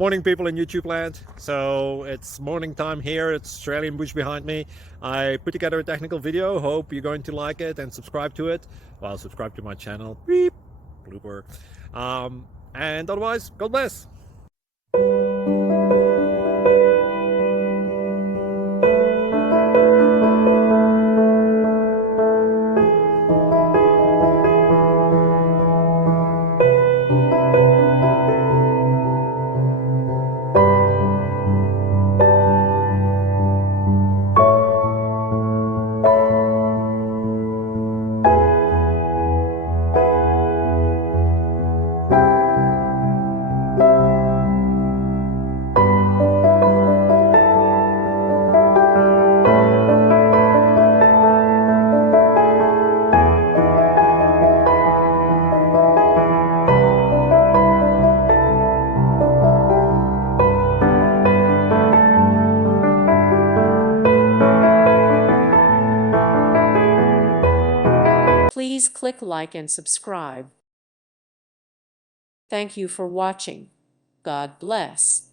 Morning, people in YouTube land. So it's morning time here. It's Australian bush behind me. I put together a technical video. Hope you're going to like it and subscribe to it. Well, subscribe to my channel. Beep, blooper. And otherwise, God bless. Please click like and subscribe. Thank you for watching. God bless.